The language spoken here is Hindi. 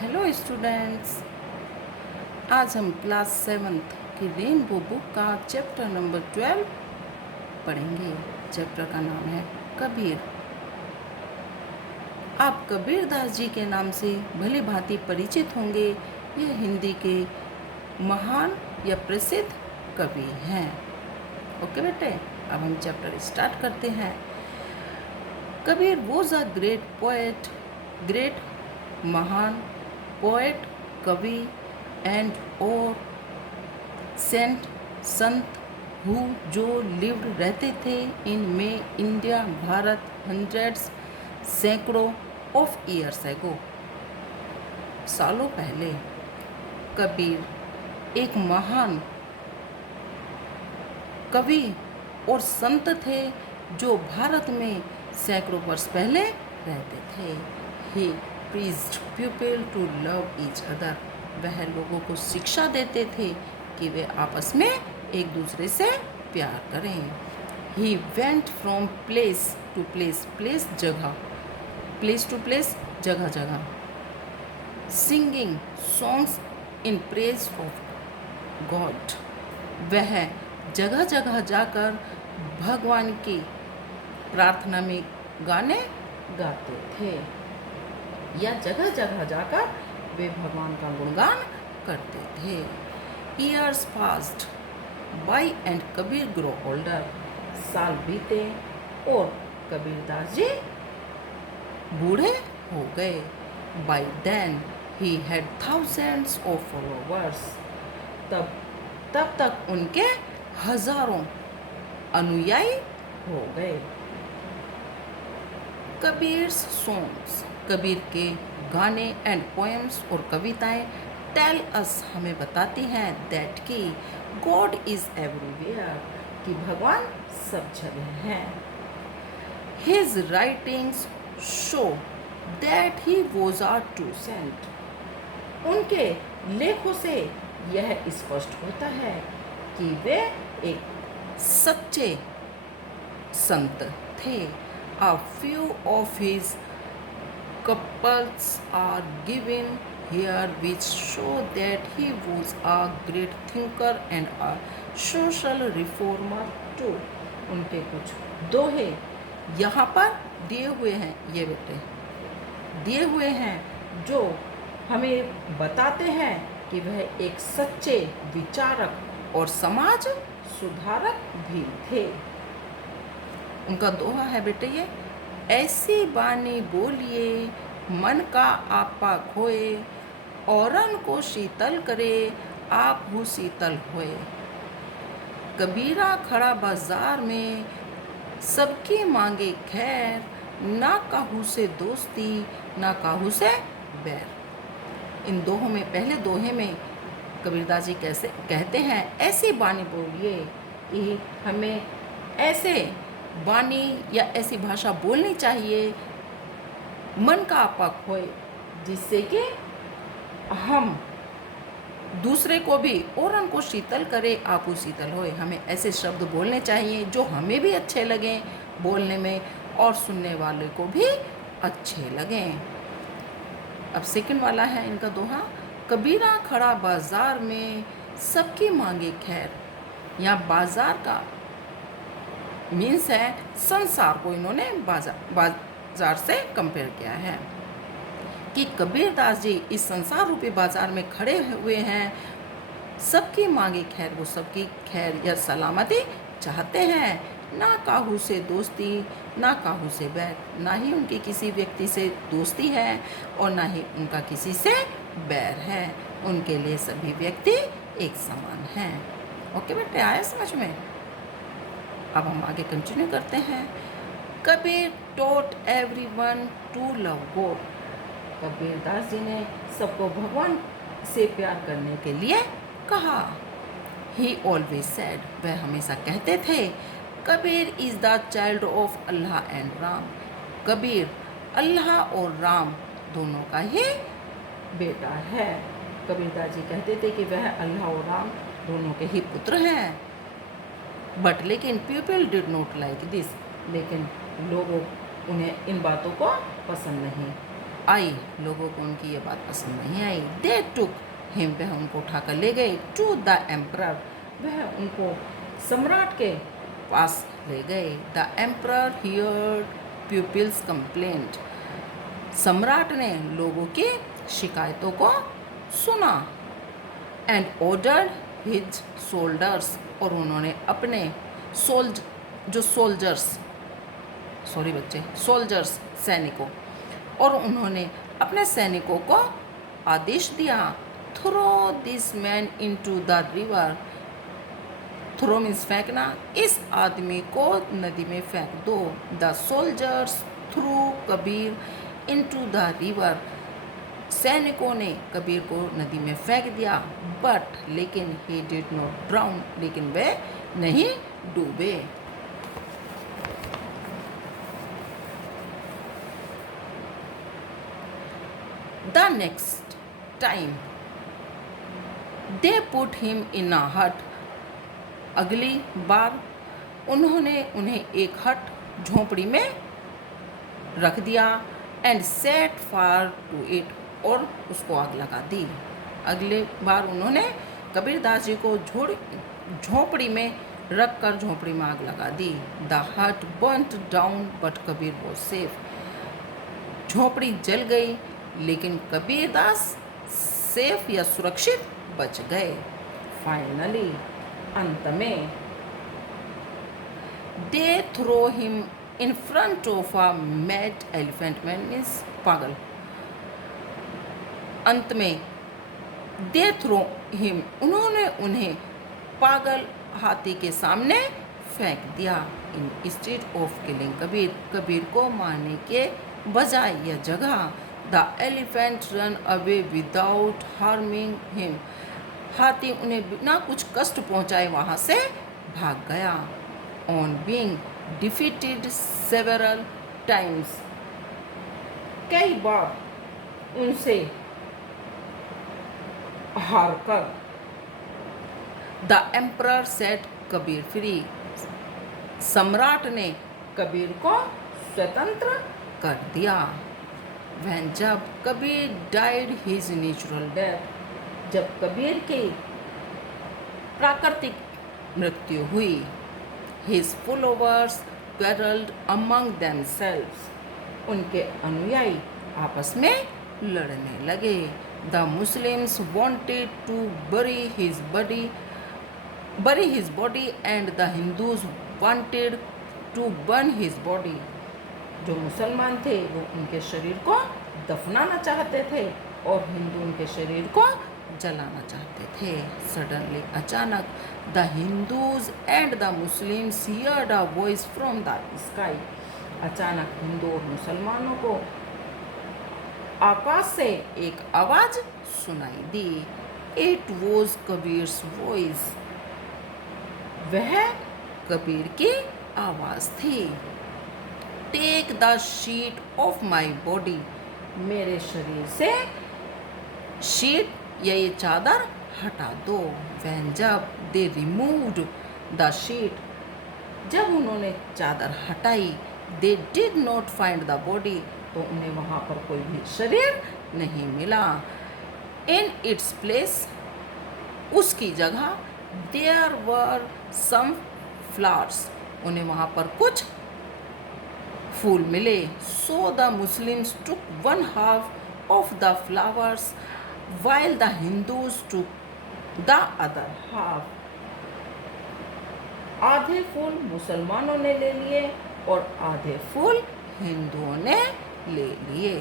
हेलो स्टूडेंट्स, आज हम क्लास 7th की रेनबो बुक का चैप्टर नंबर 12 पढ़ेंगे। चैप्टर का नाम है कबीर। आप कबीर दास जी के नाम से भली भांति परिचित होंगे। यह हिंदी के महान या प्रसिद्ध कवि हैं। ओके बेटे, अब हम चैप्टर स्टार्ट करते हैं। Kabir was a great poet, great महान पोएट, कवि एंड और सेंट संत हु जो लिव्ड रहते थे इन में इंडिया भारत हंड्रेड्स सैकड़ों ऑफ ईयर्स एगो। सालों पहले कबीर एक महान कवि और संत थे जो भारत में सैकड़ों वर्ष पहले रहते थे। He praised people to love each other. वह लोगों को शिक्षा देते थे कि वे आपस में एक दूसरे से प्यार करें। He went from place to place, place जगह, प्लेस टू प्लेस जगह जगह, singing songs in praise of God. वह जगह जगह जाकर भगवान की प्रार्थना में गाने गाते थे, या जगह जगह जाकर वे भगवान का गुणगान करते थे। Years passed by and Kabir grow older. साल बीते और कबीर दास जी बूढ़े हो गए। By then he had thousands of followers. तब तक उनके हजारों अनुयायी हो गए। कबीर्स सॉन्ग्स, कबीर के गाने एंड पोएम्स और कविताएं टेल अस, हमें बताती हैं दैट कि गॉड इज एवरीवेयर, कि भगवान सब जगह हैं। His writings show that he was a true saint. उनके लेखों से यह स्पष्ट होता है कि वे एक सच्चे संत थे। A few of his couples are given here which show that he was a great thinker and a social reformer too. उनके कुछ दोहे यहाँ पर दिए हुए हैं, ये बेटे दिए हुए हैं, जो हमें बताते हैं कि वह एक सच्चे विचारक और समाज सुधारक भी थे। उनका दोहा है बेटे ये, ऐसी बानी बोलिए मन का आपा खोए, औरन को शीतल करे आप हु शीतल होए। कबीरा खड़ा बाजार में सबकी मांगे खैर, ना काहू से दोस्ती ना काहू से बैर। इन दोहों में, पहले दोहे में कबीरदास जी कैसे कहते हैं, ऐसी बानी बोलिए, कि हमें ऐसे वाणी या ऐसी भाषा बोलनी चाहिए मन का आपा खोए, जिससे कि हम दूसरे को भी और उनको शीतल करे आपू शीतल होए। हमें ऐसे शब्द बोलने चाहिए जो हमें भी अच्छे लगें बोलने में और सुनने वाले को भी अच्छे लगें। अब सेकंड वाला है इनका दोहा, कबीरा खड़ा बाजार में सबकी मांगे खैर। यहाँ बाजार का मीन्स है संसार को, इन्होंने बाजार से कंपेयर किया है कि कबीर दास जी इस संसार रूपी बाजार में खड़े हुए हैं। सबकी मांगे खैर, वो सबकी खैर या सलामती चाहते हैं। ना काहू से दोस्ती ना काहू से बैर, ना ही उनकी किसी व्यक्ति से दोस्ती है और ना ही उनका किसी से बैर है। उनके लिए सभी व्यक्ति एक समान हैं। ओके बेटे, आया समझ में? अब हम आगे कंटिन्यू करते हैं। Kabir taught everyone to love God. Kabir Das ji ने सबको भगवान से प्यार करने के लिए कहा। ही ऑलवेज सेड, वह हमेशा कहते थे, Kabir is the child of Allah and Ram. Kabir Allah और राम दोनों का ही बेटा है। कबीर दास जी कहते थे कि वह अल्लाह और राम दोनों के ही पुत्र हैं। बट लेकिन people did not like this, लेकिन लोगों उन्हें इन बातों को पसंद नहीं आई, लोगों को उनकी ये बात पसंद नहीं आई। दे टुक हिम, वह उनको उठाकर ले गए। टू द एम्परर, वह उनको सम्राट के पास ले गए। The emperor heard people's complaint, सम्राट ने लोगों की शिकायतों को सुना। एंड ऑर्डर्ड हिज सोल्जर्स, और उन्होंने अपने सोल्जर्स सैनिकों, और उन्होंने अपने सैनिकों को आदेश दिया, throw this man into the river, throw means फेंकना, इस आदमी को नदी में फेंक दो। The soldiers threw Kabir into the river, सैनिकों ने कबीर को नदी में फेंक दिया। बट लेकिन ही डिड नॉट ड्राउन, लेकिन वे नहीं डूबे। The next time they put him in a hut, अगली बार उन्होंने उन्हें एक हट झोंपड़ी में रख दिया। And set fire to it, और उसको आग लगा दी। अगले बार उन्होंने कबीरदास जी को झोंपड़ी में रख कर झोंपड़ी में आग लगा दी। द हट burnt down but Kabir was safe, झोंपड़ी जल गई लेकिन कबीरदास सेफ या सुरक्षित बच गए। फाइनली, अंत में, they throw him in front of a mad elephant, man means पागल। अंत में दे थ्रो हिम, उन्होंने उन्हें पागल हाथी के सामने फेंक दिया। In instead of killing Kabir, Kabir को मारने के बजाय यह जगह। The elephant run away without harming him, हाथी उन्हें बिना कुछ कष्ट पहुंचाए वहां से भाग गया। On being defeated several times, कई बार उनसे हार कर, the emperor set Kabir free, सम्राट ने कबीर को स्वतंत्र कर दिया। वह जब Kabir died his natural death, जब कबीर की प्राकृतिक मृत्यु हुई, his followers quarreled among themselves, उनके अनुयायी आपस में लड़ने लगे। The Muslims wanted to bury his body and the Hindus wanted to burn his body, जो मुसलमान थे वो उनके शरीर को दफनाना चाहते थे और हिंदू उनके शरीर को जलाना चाहते थे। सडनली, अचानक, the Hindus and the Muslims heard a voice from the sky, अचानक हिंदू और मुसलमानों को आकाश से एक आवाज सुनाई दी। इट वॉज कबीर्स वॉइस, वह कबीर की आवाज थी। Take the sheet of my body, मेरे शरीर से शीट या ये चादर हटा दो। वैन जब दे रिमूव्ड द शीट, जब उन्होंने चादर हटाई, they did not find the body, तो उन्हें वहाँ पर कोई भी शरीर नहीं मिला। इन इट्स प्लेस, उसकी जगह, देयर वर सम फ्लावर्स, उन्हें वहाँ पर कुछ फूल मिले। So the Muslims took one half of the flowers while the Hindus took the other half, आधे फूल मुसलमानों ने ले लिए और आधे फूल हिंदुओं ने ले लिए।